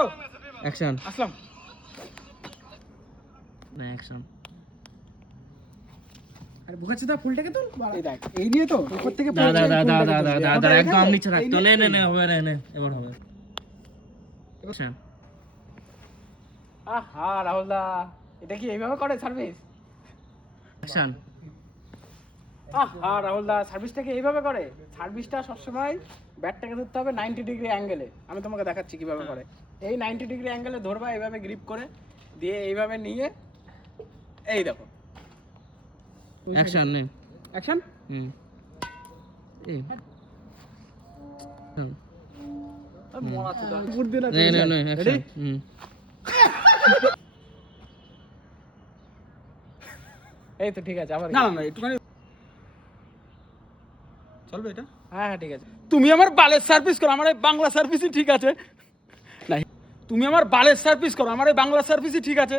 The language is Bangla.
করো অ্যাকশন আসলাম না অ্যাকশন আরে বুকাচ্ছিদা ফুলটাকে তোল এই দেখ এই নিয়ে তো উপর থেকে দাদা পড়ছে, এই দাদা ফুলটাকে দাদা তুলবি। দাদা হবে একদম এখানে? নিচে রাখতো এই নে নে নিয়ে? নে হবে নে এবার হবে অ্যাকশন আহা রাহুল দা এটা কি এইভাবে করে সার্ভিস? অ্যাকশন আহা রাহুল দা সার্ভিসটা কি এইভাবে করে? সার্ভিসটা সবসময় ব্যাটটাকে ধরতে হবে 90 ডিগ্রি অ্যাঙ্গেলে। আমি তোমাকে দেখাচ্ছি কিভাবে করে। এই 90 ডিগ্রি অ্যাঙ্গেলে ধরবা, এইভাবে গ্রিপ করে দিয়ে এইভাবে নিয়ে এই দেখো অ্যাকশন নে অ্যাকশন। হুম এই মরা চোদা বুদ্ধি না নে নে নে অ্যাকশন হুম এই তো ঠিক আছে আবার না না না একটুখানি চলবে এটা? হ্যাঁ হ্যাঁ ঠিক আছে। তুমি আমার বালের সার্ভিস করো, আমার এই বাংলা সার্ভিসই ঠিক আছে। না তুমি আমার বালের সার্ভিস করো, আমার এই বাংলা সার্ভিসই ঠিক আছে।